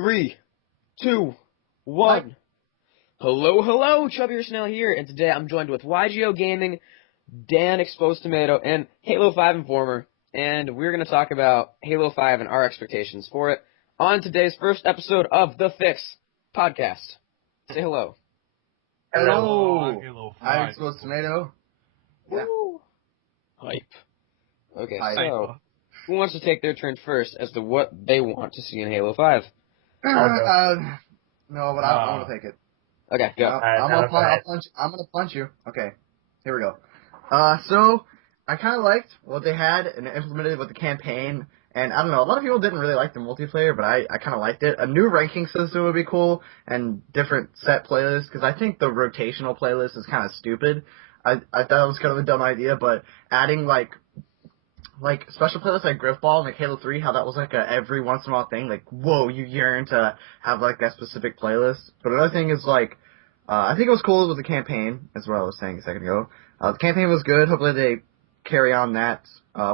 Three, two, one. Hello, ChubbierSnail here, and today I'm joined with YGO Gaming, Dan Exposed Tomato, and Halo 5 Informer, and we're going to talk about Halo 5 and our expectations for it on today's first episode of The Fix podcast. Say hello. Hello. Halo 5. I'm Exposed Tomato. Yeah. Woo. Hype. Okay, Hype. so who wants to take their turn first as to what they want to see in Halo 5? No, but I want to take it. Okay, go. I'm gonna punch you. Okay, here we go. So I kind of liked what they had and implemented with the campaign. And I don't know, a lot of people didn't really like the multiplayer, but I kind of liked it. A new ranking system would be cool, and different set playlists, because I think the rotational playlist is kind of stupid. I thought it was kind of a dumb idea, but adding like special playlists like Griffball and like Halo 3, how that was like a every once in a while thing, like, whoa, you yearn to have like that specific playlist. But another thing is like, I think it was cool with the campaign, as what I was saying a second ago. The campaign was good, hopefully they carry on that,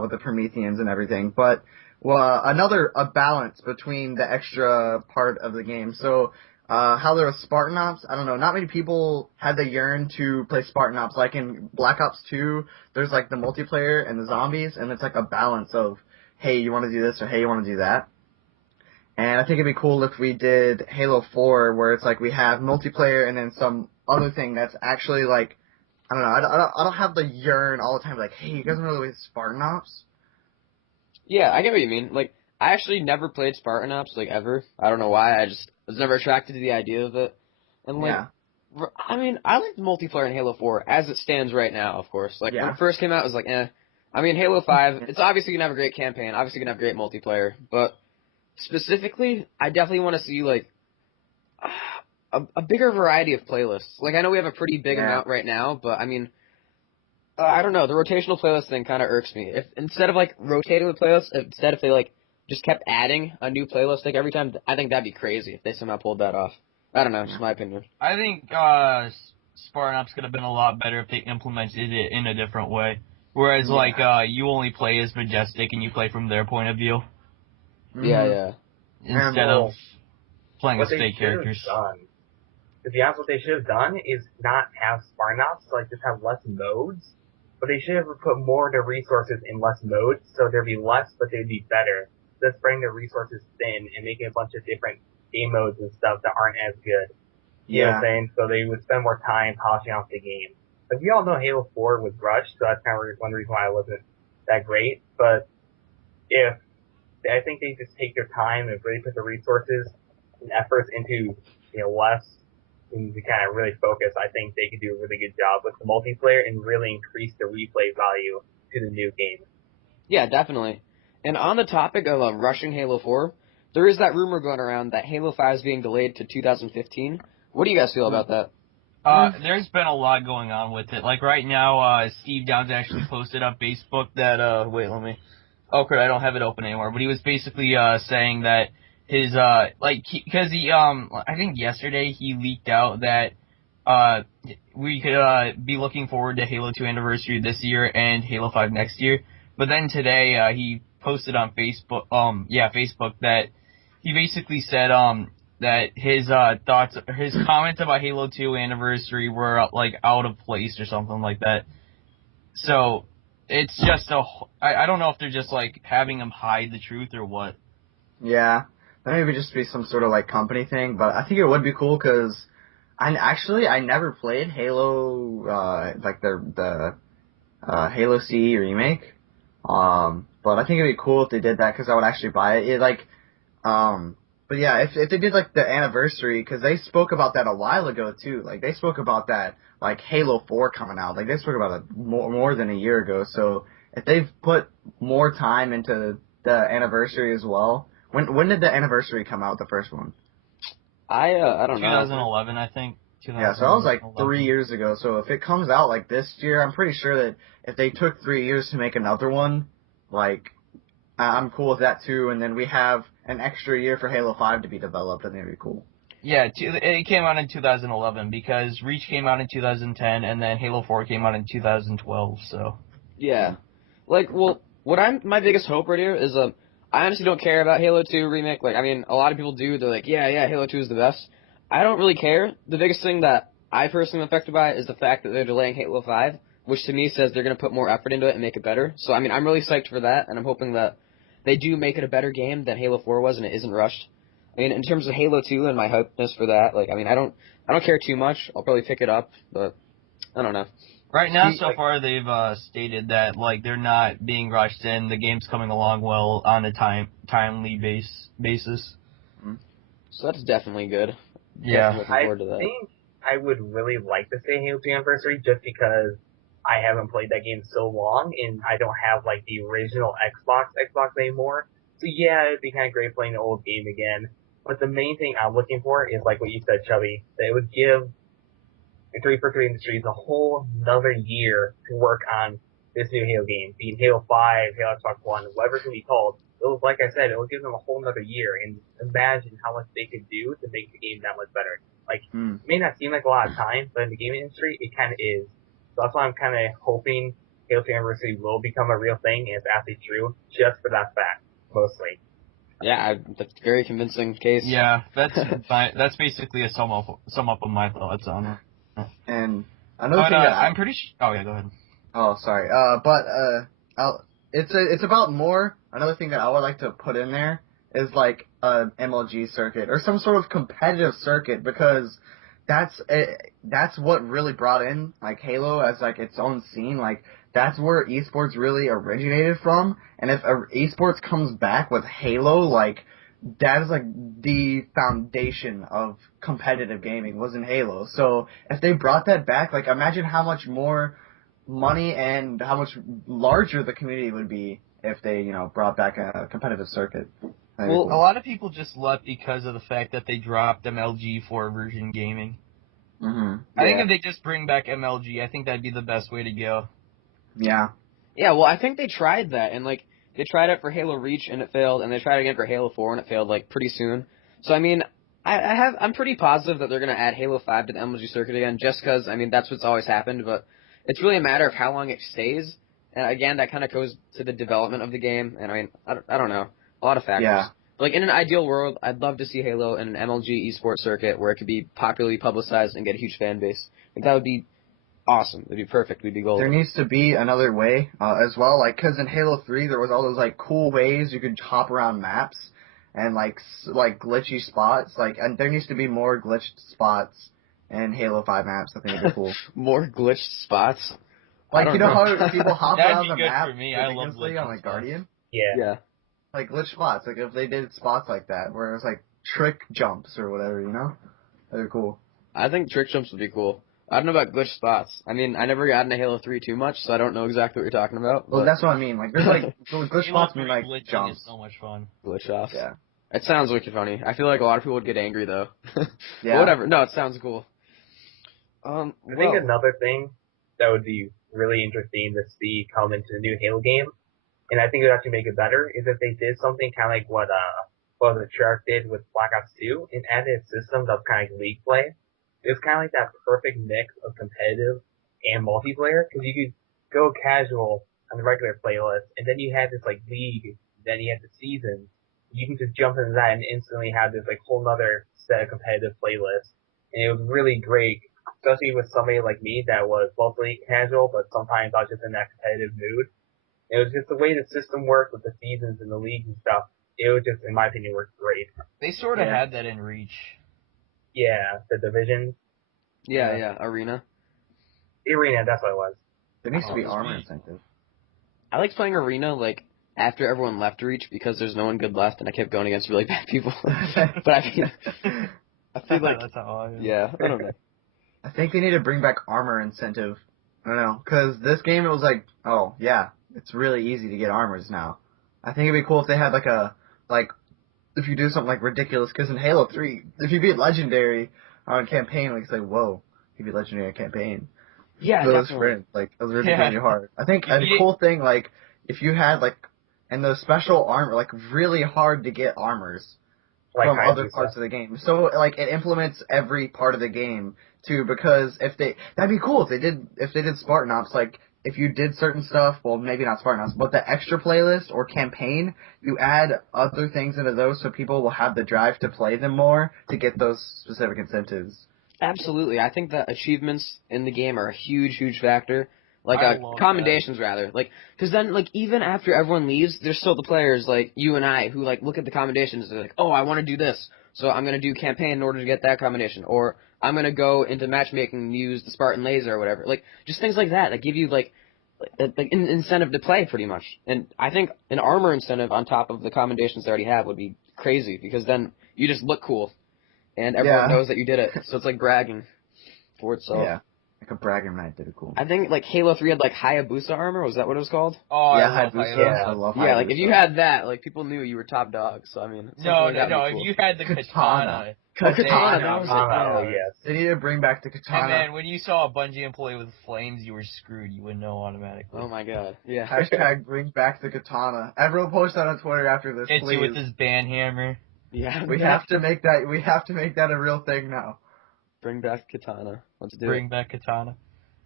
with the Prometheans and everything, but, well, a balance between the extra part of the game. So, how there was Spartan Ops, I don't know, not many people had the yearn to play Spartan Ops. Like in Black Ops 2, there's like the multiplayer and the zombies, and it's like a balance of, hey, you want to do this, or hey, you want to do that. And I think it'd be cool if we did Halo 4, where it's like we have multiplayer and then some other thing that's actually like, I don't know, I don't have the yearn all the time, like, hey, you guys want to play Spartan Ops? Yeah, I get what you mean. Like, I actually never played Spartan Ops, like, ever. I don't know why. I just was never attracted to the idea of it. And, like, yeah. I mean, I like the multiplayer in Halo 4 as it stands right now, of course. Like, when it first came out, it was like, eh. I mean, Halo 5, it's obviously going to have a great campaign, obviously going to have great multiplayer, but specifically, I definitely want to see, like, a bigger variety of playlists. Like, I know we have a pretty big amount right now, but, I mean, I don't know, the rotational playlist thing kind of irks me. If instead of, like, rotating the playlist, instead if they, like, just kept adding a new playlist, like, every time, I think that'd be crazy if they somehow pulled that off. I don't know, just my opinion. I think Spartan Ops could have been a lot better if they implemented it in a different way. Whereas, like, you only play as Majestic and you play from their point of view. Yeah. Instead of playing as fake characters. To be honest, what they should have done is not have Spartan Ops, like just have less modes, but they should have put more of their resources in less modes, so there'd be less, but they'd be better. Just spreading their resources thin and making a bunch of different game modes and stuff that aren't as good. You know what I'm saying? So they would spend more time polishing off the game. Like, we all know Halo 4 was rushed, so that's kind of one reason why it wasn't that great, but I think they just take their time and really put the resources and efforts into, less, and to kind of really focus, I think they could do a really good job with the multiplayer and really increase the replay value to the new game. Yeah, definitely. And on the topic of rushing Halo 4, there is that rumor going around that Halo 5 is being delayed to 2015. What do you guys feel about that? There's been a lot going on with it. Like, right now, Steve Downs actually posted on Facebook that, wait, let me... Oh, crap, I don't have it open anymore. But he was basically saying that his, because he, I think yesterday he leaked out that we could be looking forward to Halo 2 Anniversary this year and Halo 5 next year. But then today he posted on Facebook, Facebook, that he basically said that his thoughts, his comments about Halo 2 Anniversary were, like, out of place or something like that. So it's just I don't know if they're just, like, having him hide the truth or what. Yeah, that maybe just be some sort of, like, company thing, but I think it would be cool, because I never played Halo, like, the Halo CE remake, but I think it'd be cool if they did that, because I would actually buy it. But yeah, if they did, like, the anniversary, because they spoke about that a while ago, too. Like, they spoke about that, like, Halo 4 coming out. Like, they spoke about it more than a year ago. So if they've put more time into the anniversary as well. When did the anniversary come out, the first one? I don't know. 2011, I think. Yeah, so that was, like, 3 years ago. So if it comes out, like, this year, I'm pretty sure that if they took 3 years to make another one, like, I'm cool with that, too. And then we have an extra year for Halo 5 to be developed, and that'd be cool. Yeah, it came out in 2011, because Reach came out in 2010, and then Halo 4 came out in 2012, so. Yeah. Like, well, my biggest hope right here is, I honestly don't care about Halo 2 remake. Like, I mean, a lot of people do. They're like, yeah, Halo 2 is the best. I don't really care. The biggest thing that I personally am affected by is the fact that they're delaying Halo 5, which to me says they're going to put more effort into it and make it better. So, I mean, I'm really psyched for that, and I'm hoping that they do make it a better game than Halo 4 was and it isn't rushed. I mean, in terms of Halo 2 and my hypeness for that, like, I mean, I don't care too much. I'll probably pick it up, but I don't know. Right now, so far, they've stated that like they're not being rushed in. The game's coming along well on a timely basis. So that's definitely good. Yeah, definitely looking forward to that. I think I would really like to say Halo 2 Anniversary just because I haven't played that game so long and I don't have like the original Xbox anymore. So yeah, it'd be kind of great playing the old game again. But the main thing I'm looking for is like what you said, Chubby, that it would give the 343 Industries a whole another year to work on this new Halo game, be it Halo 5, Halo Xbox One, whatever it's going to be called. It was, like I said, it will give them a whole another year, and imagine how much they could do to make the game that much better. Like, it may not seem like a lot of time, but in the gaming industry, it kind of is. So that's why I'm kind of hoping Halo 2 Anniversary will become a real thing, and it's actually true, just for that fact, mostly. Yeah, that's a very convincing case. Yeah, that's basically a sum up of my thoughts on it. And another thing that I'm pretty sure. Oh yeah, go ahead. Oh, sorry. It's about more. Another thing that I would like to put in there is like an MLG circuit or some sort of competitive circuit because that's what really brought in like Halo as like its own scene. Like that's where esports really originated from. And if esports comes back with Halo, like that is like the foundation of competitive gaming was in Halo. So if they brought that back, like imagine how much more money and how much larger the community would be if they, brought back a competitive circuit. Well, a lot of people just left because of the fact that they dropped MLG for Immersion Gaming. Mm-hmm. I think if they just bring back MLG, I think that'd be the best way to go. Yeah. Yeah, well, I think they tried that, and, like, they tried it for Halo Reach, and it failed, and they tried it again for Halo 4, and it failed, like, pretty soon. So, I mean, I'm pretty positive that they're going to add Halo 5 to the MLG circuit again, just because, I mean, that's what's always happened, but it's really a matter of how long it stays, and again, that kind of goes to the development of the game, and I mean, I don't know, a lot of factors. Yeah. Like, in an ideal world, I'd love to see Halo in an MLG esports circuit where it could be popularly publicized and get a huge fan base. Like, that would be awesome. It'd be perfect. We'd be golden. There needs to be another way as well, like, because in Halo 3 there was all those, like, cool ways you could hop around maps and, like glitchy spots, like, and there needs to be more glitched spots in Halo 5 maps. I think it'd be cool. More glitched spots? Like, you know how people hop around the map ridiculously on, like, Guardian? Yeah. Like, glitch spots. Like, if they did spots like that, where it was, like, trick jumps or whatever, That'd be cool. I think trick jumps would be cool. I don't know about glitch spots. I mean, I never got into Halo 3 too much, so I don't know exactly what you're talking about. Well, that's what I mean. Like, there's, like, glitch spots mean, like, jumps. Is so much fun. Glitch offs. Yeah. It sounds wicked funny. I feel like a lot of people would get angry, though. Yeah. But whatever. No, it sounds cool. I think another thing that would be really interesting to see come into the new Halo game, and I think it would actually make it better, is if they did something kind of like what the Treyarch did with Black Ops 2 and added a system that's kind of like League play. It's kind of like that perfect mix of competitive and multiplayer, because you could go casual on the regular playlist, and then you had this like League, then you had the seasons. You can just jump into that and instantly have this like whole nother set of competitive playlists, and it was really great, especially with somebody like me that was mostly casual, but sometimes I was just in that competitive mood. It was just the way the system worked with the seasons and the leagues and stuff. It was just, in my opinion, worked great. They sort of had that in Reach. Yeah, the divisions. Yeah, Arena. The Arena, that's what it was. There needs to be armor incentive. I liked playing Arena, like, after everyone left Reach because there's no one good left, and I kept going against really bad people. But I feel like... That's how I Yeah, I don't know. I think they need to bring back armor incentive. I don't know, because this game, it was like, oh, yeah, it's really easy to get armors now. I think it'd be cool if they had, if you do something, like, ridiculous, because in Halo 3, if you beat Legendary on campaign, like, it's like, whoa, you beat Legendary on campaign. Yeah, those definitely. sprints, like, it was really, really hard. I think a cool thing, like, if you had, like, and those special armor, like, really hard to get armors from other parts of the game. So, like, it implements every part of the game, too, because that'd be cool if they did Spartan Ops, like, if you did certain stuff, well, maybe not Spartanauts, but the extra playlist or campaign, you add other things into those so people will have the drive to play them more to get those specific incentives. Absolutely. I think that achievements in the game are a huge, huge factor. Like, I love commendations, rather. Like, because then, like, even after everyone leaves, there's still the players, like, you and I, who, like, look at the commendations and they're like, oh, I want to do this, so I'm going to do campaign in order to get that commendation. Or I'm going to go into matchmaking and use the Spartan laser or whatever. Like, just things like that give you, like an incentive to play, pretty much. And I think an armor incentive on top of the commendations they already have would be crazy, because then you just look cool, and everyone knows that you did it. So it's like bragging for itself. Yeah. Like a bragging night did it cool. I think, like, Halo 3 had, like, Hayabusa armor. Was that what it was called? Oh, yeah, I love Hayabusa. Hayabusa. I love Hayabusa. Yeah, like, if you had that, like, people knew you were top dog. So, I mean, No, cool. if you had the katana. Katana, that was Oh, it. yes. They need to bring back the katana. And man, when you saw a Bungie employee with flames, you were screwed. You would know automatically. Oh my god. Yeah. Hashtag bring back the katana. Everyone post that on Twitter after this, Hits please. you with his band hammer. Yeah. We have to make that a real thing now. Bring back Katana. Let's do Bring it. back katana.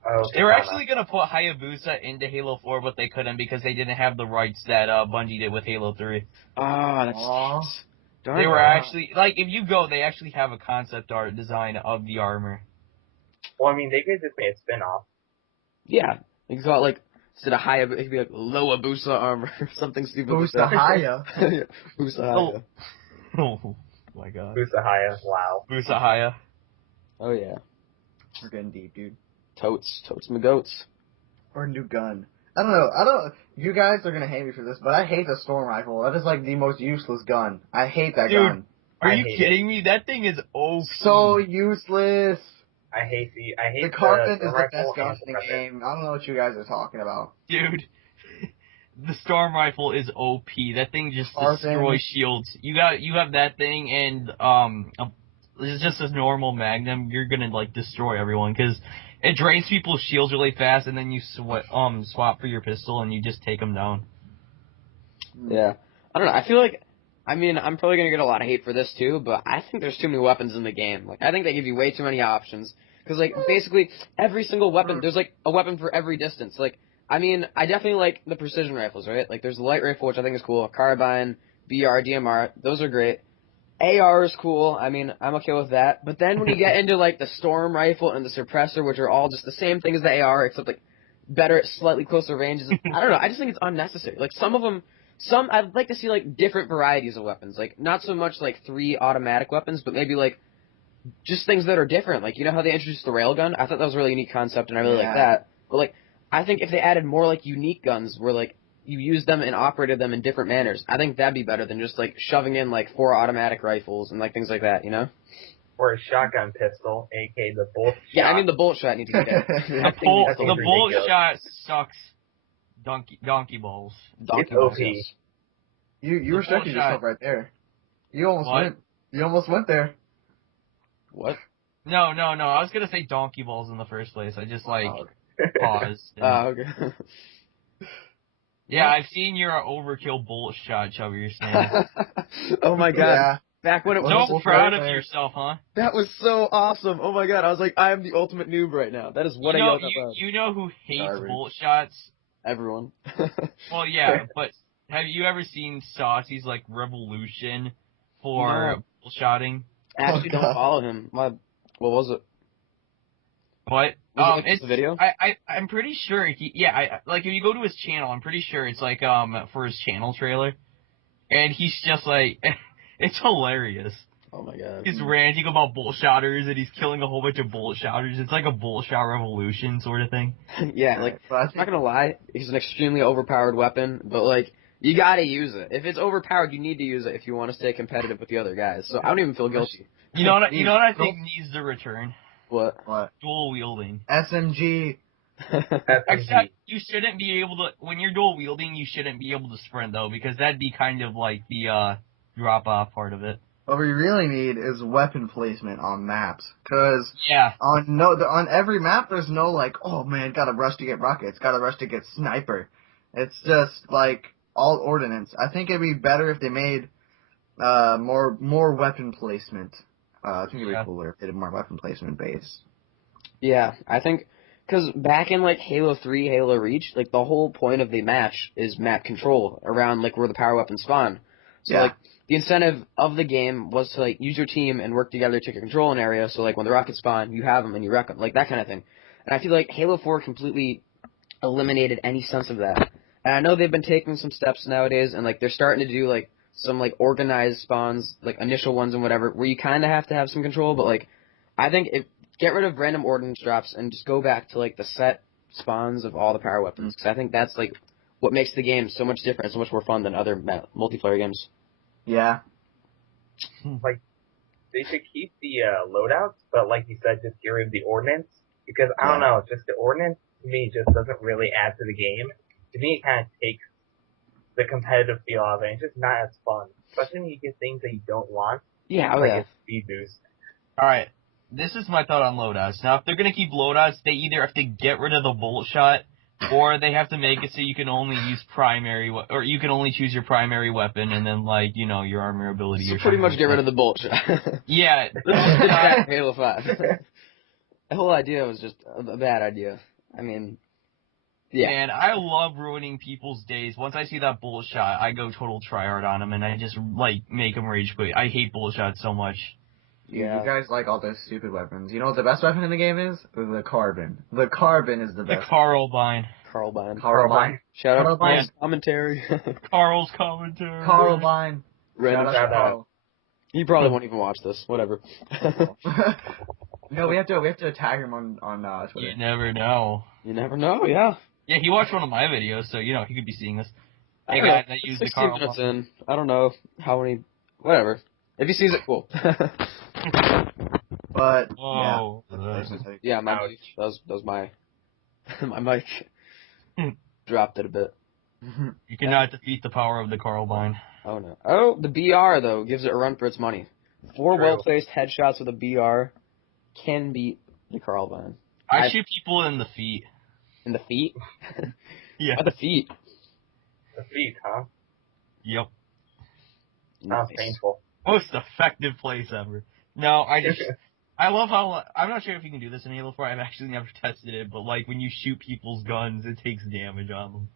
Oh, They were katana. actually gonna put Hayabusa into Halo 4, but they couldn't because they didn't have the rights that Bungie did with Halo 3. Oh, that's Aw. darn They it. were actually, like, if you go, they actually have a concept art design of the armor. Well, I mean, they could just make a spin-off. Yeah. You can call it, like, instead of Hayabusa, it could be like Loabusa armor or something stupid. Busahaya. Yeah. Busahaya. Oh my god. Busahaya, wow. Busahaya. Oh yeah. We're getting deep, dude. Totes my goats. Or a new gun. I don't know. You guys are gonna hate me for this, but I hate the storm rifle. That is like the most useless gun. I hate that Dude. gun. Are I you hate kidding me? That thing is OP. So useless. I hate The Carbon is the rifle best gun and in the Suppressor. game. I don't know what you guys are talking about. Dude. The storm rifle is OP. That thing just Carbon. destroys shields. You have that thing and it's just a normal Magnum. You're gonna like destroy everyone because it drains people's shields really fast, and then you swap for your pistol and you just take them down. Yeah. I don't know. I feel like, I mean, I'm probably going to get a lot of hate for this too, but I think there's too many weapons in the game. Like, I think they give you way too many options. Because, like, basically, every single weapon, there's, like, a weapon for every distance. Like, I mean, I definitely like the precision rifles, right? Like, there's the light rifle, which I think is cool. Carbine, BR, DMR, those are great. AR is cool. I mean, I'm okay with that. But then when you get into, like, the storm rifle and the suppressor, which are all just the same thing as the AR, except, like, better at slightly closer ranges, I don't know. I just think it's unnecessary. Like, some of them, I'd like to see, like, different varieties of weapons. Like, not so much, like, 3 automatic weapons, but maybe, like, just things that are different. Like, you know how they introduced the railgun? I thought that was a really unique concept, and I really like that. But, like, I think if they added more, like, unique guns where, like, you used them and operated them in different manners, I think that'd be better than just, like, shoving in, like, 4 automatic rifles and, like, things like that, you know? Or a shotgun pistol, aka the bolt shot. Yeah, I mean, the bolt shot needs to get The bolt ridiculous. shot sucks. Donkey balls. donkey It's balls, OP. yes. You restricted bullshit. yourself right there. You almost What? went. You almost went there. What? No. I was gonna say donkey balls in the first place. I just like paused. and- Okay. yeah, I've seen your overkill bolt shot, ChubbierSnail. Oh my god. Yeah. Back when it was So proud of yourself, huh? That was so awesome. Oh my god. I was like, I am the ultimate noob right now. That is what you I know, yelled about. you know who hates Garbage. bolt shots? Everyone. Well, yeah, but have you ever seen Saucy's like revolution for No. bolt shotting? I actually don't God. follow him. What was it? What? Was it like It's just a video? I'm pretty sure like if you go to his channel, I'm pretty sure it's like for his channel trailer, and he's just like it's hilarious. Oh my god. He's ranting about bolt shotters and he's killing a whole bunch of bolt shotters. It's like a bolt shot revolution sort of thing. Yeah, like, But I I'm not think gonna lie, he's an extremely overpowered weapon, but like, you gotta use it. If it's overpowered, you need to use it if you want to stay competitive with the other guys. So I don't even feel guilty. You know what I think needs to return? What? what? Dual wielding. SMG. Except you shouldn't be able to, when you're dual wielding, you shouldn't be able to sprint though, because that'd be kind of like the drop off part of it. What we really need is weapon placement on maps, cause Yeah. on every map there's no like, oh man, gotta rush to get rockets, gotta rush to get sniper. It's just like all ordnance. I think it'd be better if they made more weapon placement. I think it'd be cooler if they did more weapon placement base. Yeah, I think, Because back in, like, Halo 3, Halo Reach, like, the whole point of the match is map control around, like, where the power weapons spawn. So, like, the incentive of the game was to, like, use your team and work together to control an area, so, like, when the rockets spawn, you have them and you wreck them, like, that kind of thing. And I feel like Halo 4 completely eliminated any sense of that. And I know they've been taking some steps nowadays, and, like, they're starting to do, like, some, like, organized spawns, like, initial ones and whatever, where you kind of have to have some control, but, like, I think get rid of random ordnance drops and just go back to, like, the set spawns of all the power weapons, because I think that's, like, what makes the game so much different and so much more fun than other multiplayer games. Yeah. Like, they should keep the loadouts, but like you said, just get rid of the ordnance, because, I don't know, just the ordnance, to me, just doesn't really add to the game. To me, it kind of takes the competitive feel of it. It's just not as fun, especially when you get things that you don't want. Yeah, like a speed boost. Alright, this is my thought on loadouts. Now, if they're gonna keep loadouts, they either have to get rid of the bullet shot, or they have to make it so you can only use or you can only choose your primary weapon, and then, like, you know, your armor ability. So pretty much get rid of the bullet shot. Yeah. Halo 5. The whole idea was just a bad idea. I mean, yeah. Man, I love ruining people's days. Once I see that bullet shot, I go total tryhard on them, and I just, like, make them rage quit. I hate bullet shots so much. Yeah. You guys like all those stupid weapons. You know what the best weapon in the game is? The carbon. The carbon is the best. The Carlbine. Carlbine. Shout out to Carl's commentary. Carl's commentary. Carlbine. Shout out Carl. He probably won't even watch this. Whatever. No, we have to tag him on Twitter. You never know. You never know, yeah. Yeah, he watched one of my videos, so, you know, he could be seeing this. Hey, guys, I use the 16 minutes in. I don't know how many... Whatever. If he sees it, cool. But, whoa. Yeah, my mic. That was my... my mic dropped it a bit. You cannot defeat the power of the Carlbine. Oh, no. Oh, the BR, though, gives it a run for its money. 4 well-placed headshots with a BR can beat the Carlbine. I shoot people in the feet. In the feet? Yeah. At the feet. The feet, huh? Yep. Sounds painful. Most effective place ever. No, I love how, I'm not sure if you can do this in Halo 4, I've actually never tested it, but, like, when you shoot people's guns, it takes damage on them.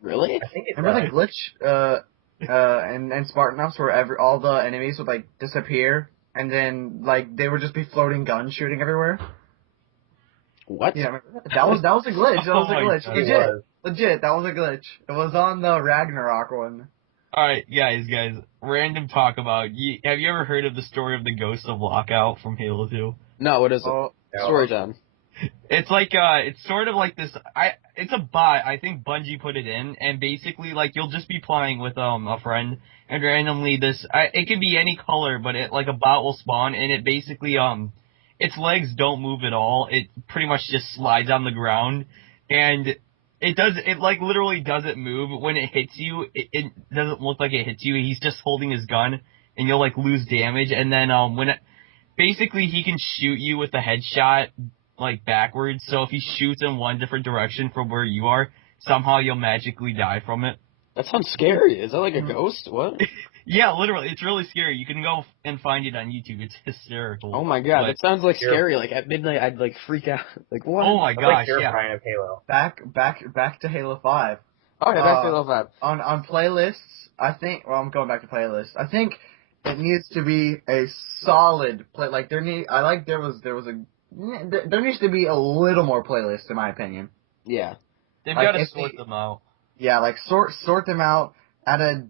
Really? I think it's Remember the glitch, and Spartan Ops where all the enemies would, like, disappear, and then, like, they would just be floating guns shooting everywhere? What? Yeah, that was a glitch. That was a glitch. God. Legit, that was a glitch. It was on the Ragnarok one. Alright, guys, random talk about, have you ever heard of the story of the Ghost of Lockout from Halo 2? No, what is it? Oh, Story time. It's like, it's sort of like this, it's a bot, I think Bungie put it in, and basically, like, you'll just be playing with, a friend, and randomly it can be any color, but like, a bot will spawn, and it basically, its legs don't move at all, it pretty much just slides on the ground, and it like literally doesn't move. When it hits you, it doesn't look like it hits you, he's just holding his gun, and you'll, like, lose damage, and then, basically he can shoot you with a headshot, like, backwards, so if he shoots in one different direction from where you are, somehow you'll magically die from it. That sounds scary. Is that like a ghost? What? Yeah, literally, it's really scary. You can go and find it on YouTube. It's hysterical. Oh my god, that sounds like scary. Like, at midnight, I'd, like, freak out. Like, what? Oh my gosh, like yeah. of Halo. Back to Halo 5. Okay, back to Halo 5. On playlists, I think, well, I'm going back to playlists. I think it needs to be a solid play, like, there needs to be a little more playlists, in my opinion. Yeah. They've Like, got to sort them out. Yeah, like, sort them out, add a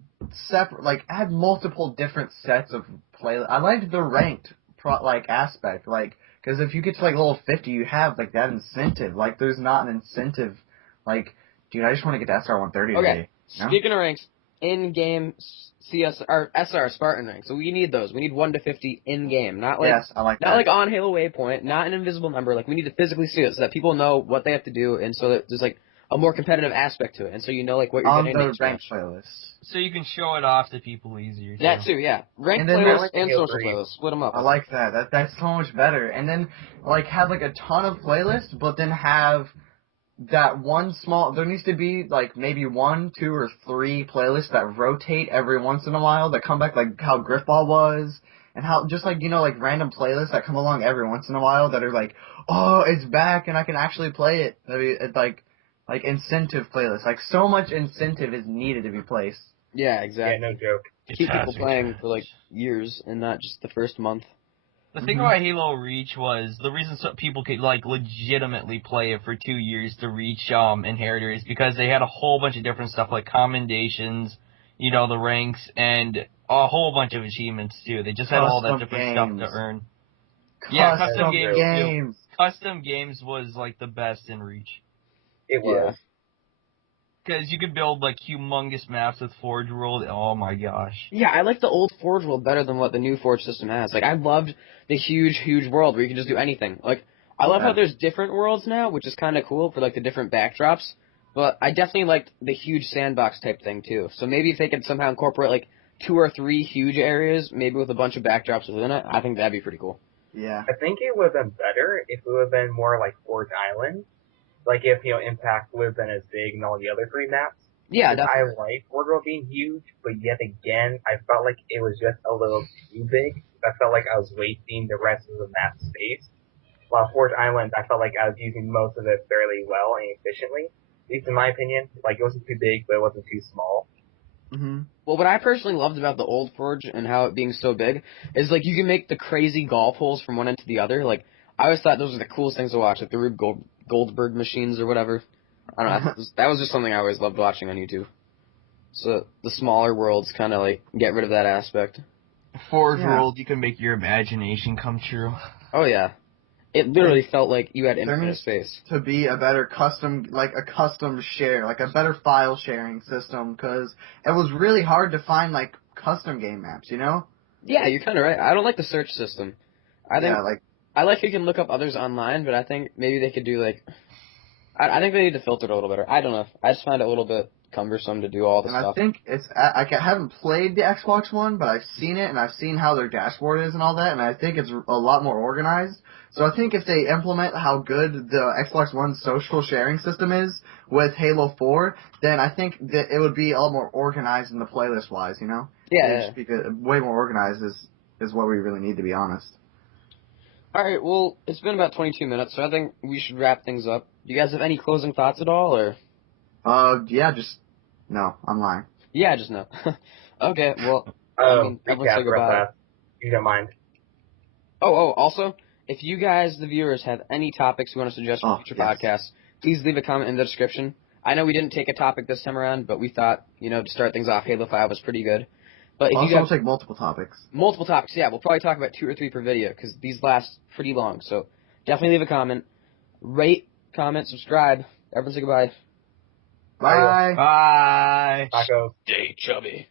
separate, like, add multiple different sets of I liked the ranked, aspect, like, because if you get to, like, level 50, you have, like, that incentive. Like, there's not an incentive, like, dude, I just want to get to SR 130 today. No? Speaking of ranks, in-game SR Spartan ranks. So we need those. We need 1 to 50 in-game, not like yes, I like that. Not like on Halo Waypoint, not an invisible number. Like, we need to physically see it so that people know what they have to do, and so that there's, like, a more competitive aspect to it, and so you know, like, what you're getting into. On the ranked playlists. So you can show it off to people easier, too. That too, yeah. Ranked And then playlists and social playlists. Split them up. I like that. That's so much better. And then, like, have, like, a ton of playlists, but then have that one there needs to be, like, maybe 1, 2, or 3 playlists that rotate every once in a while, that come back, like how Griffball was, and how just like like random playlists that come along every once in a while that are like, oh, it's back and I can actually play it. I mean, it's like incentive playlists. Like so much incentive is needed to be placed. Yeah, exactly. Yeah, no joke. Keep people playing for like years and not just the first month. The thing about Halo Reach was the reason people could like legitimately play it for 2 years to reach Inheritor is because they had a whole bunch of different stuff like commendations, the ranks, and a whole bunch of achievements too. They just had all that different stuff to earn. Custom games. Custom games was like the best in Reach. It was. Because you could build, like, humongous maps with Forge World. Oh, my gosh. Yeah, I like the old Forge World better than what the new Forge system has. Like, I loved the huge, huge world where you can just do anything. Like, I love how there's different worlds now, which is kind of cool for, like, the different backdrops. But I definitely liked the huge sandbox type thing, too. So maybe if they could somehow incorporate, like, 2 or 3 huge areas, maybe with a bunch of backdrops within it, I think that'd be pretty cool. Yeah. I think it would have been better if it would have been more like Forge Island. Like if, Impact would have been as big and all the other 3 maps. Yeah, definitely. I like Forge World being huge, but yet again, I felt like it was just a little too big. I felt like I was wasting the rest of the map space. While Forge Island, I felt like I was using most of it fairly well and efficiently. At least in my opinion. Like, it wasn't too big, but it wasn't too small. Well, what I personally loved about the old Forge and how it being so big is, like, you can make the crazy golf holes from one end to the other. Like, I always thought those were the coolest things to watch, like the Rube Goldberg machines or whatever. I don't know. That was just something I always loved watching on YouTube. So the smaller worlds kind of, like, get rid of that aspect. Forge World, you can make your imagination come true. Oh, yeah. It literally felt like you had infinite space. To be a better custom share, like a better file sharing system, because it was really hard to find, like, custom game maps, Yeah, you're kind of right. I don't like the search system. I like you can look up others online, but I think maybe they could do, like, I think they need to filter it a little better. I don't know. I just find it a little bit cumbersome to do all the stuff. And I think I haven't played the Xbox One, but I've seen it, and I've seen how their dashboard is and all that, and I think it's a lot more organized. So I think if they implement how good the Xbox One social sharing system is with Halo 4, then I think that it would be a lot more organized in the playlist-wise, Yeah. Way more organized is what we really need, to be honest. Alright, well, it's been about 22 minutes, so I think we should wrap things up. Do you guys have any closing thoughts at all, or? No, I'm lying. Yeah, just no. Okay, well, everyone say goodbye. If you don't mind. Also, if you guys, the viewers, have any topics you want to suggest for future podcasts, please leave a comment in the description. I know we didn't take a topic this time around, but we thought, to start things off, Halo 5 was pretty good. But if we'll take multiple topics. Multiple topics, yeah. We'll probably talk about 2 or 3 per video, because these last pretty long. So definitely leave a comment. Rate, comment, subscribe. Everyone say goodbye. Bye. Bye. Tacos. Stay chubby.